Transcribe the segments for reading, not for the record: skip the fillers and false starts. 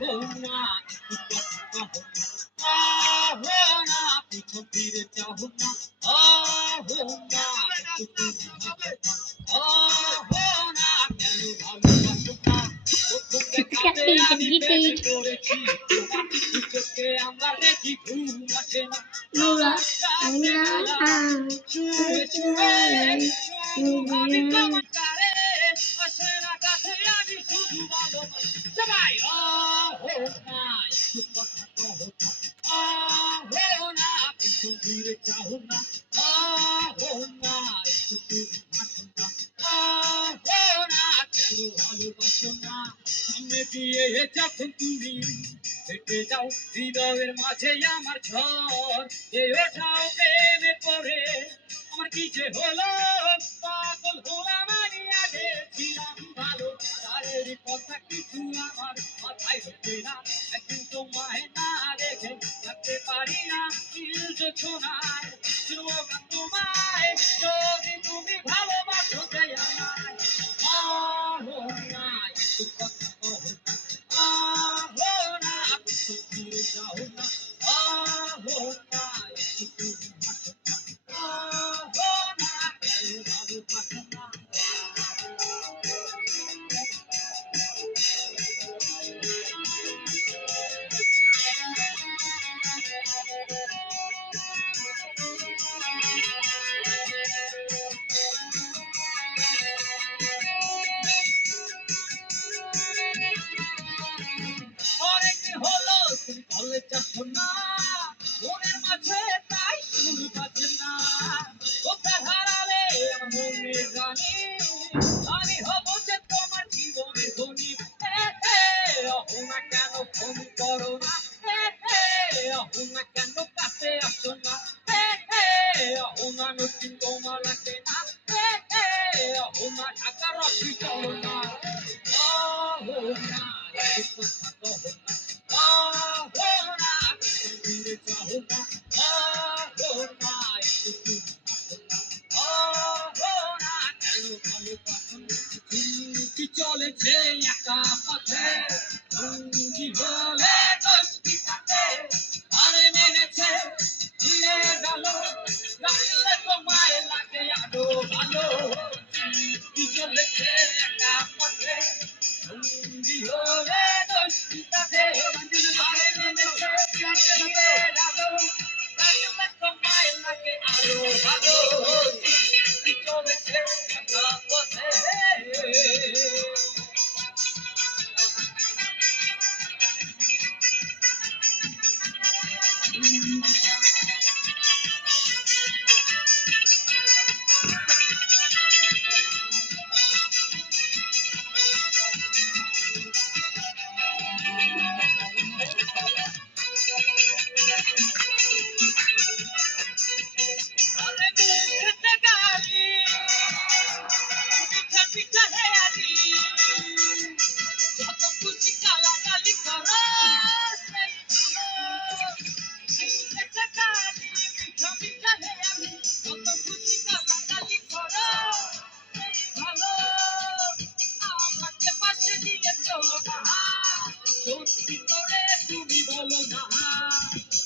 না আহো না পিছন ফিরে চাও না আহো না আহো না কেন ভালোবাসো না দেখাতে আমি প্রেমে করেছি চোখে আমার দেখি ঘুম আসে না চুয়ে চুয়ে সবাই আহো না একটু কথা কহো না আহো না পিছন ফিরে চাও না আহো না একটু তুমি হাসো না আহো না কেন ভালোবাসো না সামনে দিয়ে যখন তুমি হেঁটে যাও হৃদয়ের মাঝে আমার ঝড় এ ওঠাও প্রেমে পড়ে আমার কি যে হলো পাগল হলাম আমি আগে ছিলাম ভালো তারের কথা কিছু আমার মাথায় হচ্ছে না একদিন তোমায় না রেখে থাকতে পারি না ছোনায় তোমায় যদি তুমি ভালোবাসো চাই আমায় আহো না একটু কথা কহো না আহো না পিছু ফিরে যাও না আহো না একটু তুমি হাসো না আহো না কেন ভালোবাসো না অনেকদিন হলো তুমি ভালো চাচ্ছো না মনের মাঝে তাই শুরু পাচ্ছে না কোথায় হারালে আমার মনে জানি আমি হব যে তোমার জীবনে ধনী অহো না কেন ফোন করো না অহো না কেন কাছে আসো না অহো না নতুন তোমার লাগে না অহো না ঢাকার অফিস চলো না আহো না একটু কথা কহো না আহো না পিছন ফিরে যাও না আহো না একটু তুমি হাসো না আহো না কেন ভালোবাসো না কি চলেছে একা পথে সঙ্গী হলে দোষটি থাকে আরে মেনেছে দিয়ে গেল লাগলে তোমায় লাগে আরো ভালো কি চলেছে একা পথে সঙ্গী হলে দোষটি থাকে আরে মেনেছে দিয়ে গেল লাগলে তোমায় লাগে আরো ভালো কি চলেছে একা পথে আরে মুখে গালি পিঠা পিঠা হেয়ালি যত খুশি গালাগালি করো সেই মুখে গালি পিঠা পিঠা হেয়ালি যত খুশি গালাগালি করো সেই ভালো আমাকে পাশে নিয়ে চলো না সত্যি করে তুমি বলো না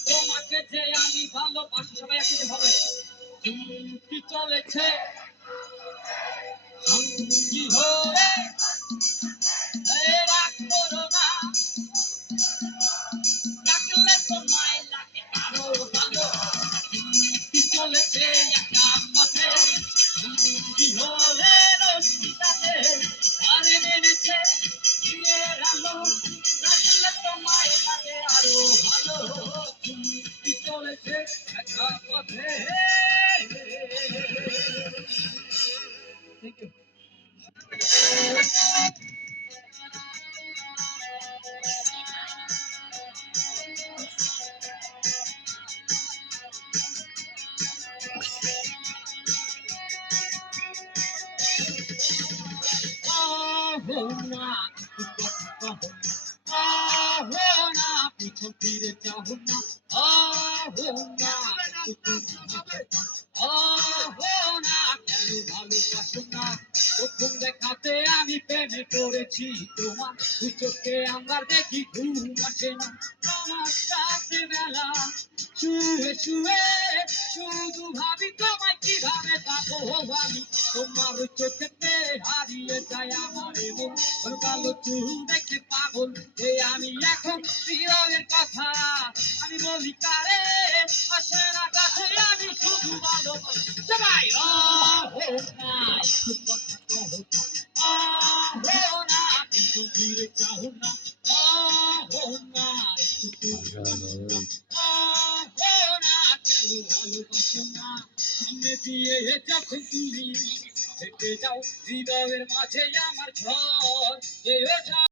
তোমাকে যে আমি ভালোবাসি সবাই একসাথে হবে কি চলেছে সঙ্গী হয়ে রাগ করো না রাখলে তোমায় লাগে আরো ভালো কি চলেছে একা পথে সঙ্গী হলে রশিদাতে আরে মেনেছে দিয়ে গেল রাখলে তোমায় লাগে আরো ভালো কি চলেছে একা পথে Thank you. আহো না কথা কহো না আহো না পিছন ফিরে চাও না আহো না তুমি হাসো না আহো না কেন ভালোবাসো না প্রথম দেখাতে আমি প্রেমে পড়েছি তোমার দু চোখে আমার দেখি ঘুম আসে না আমার রাতে বেলা শুয়ে শুয়ে শুধু ভাবি তোমায় কিভাবে পাবো আমি তোমার চোখেতে হারিয়ে যায় আমার মন কালো চুল দেখে পাগল যে আমি এখন বিরহের কথা আমি বলি কারে আসে না কাছে আমি শুধু ভালোবাসি সবাই হো না একটু কথা কহো হো না কিন্তু ফিরে চাও না হো না একটু তুমি হাসো না হো না কেন ভালোবাসো না সামনে দিয়ে যখন তুমি হেঁটে যাও হৃদয়ের মাঝে আমার ঝড়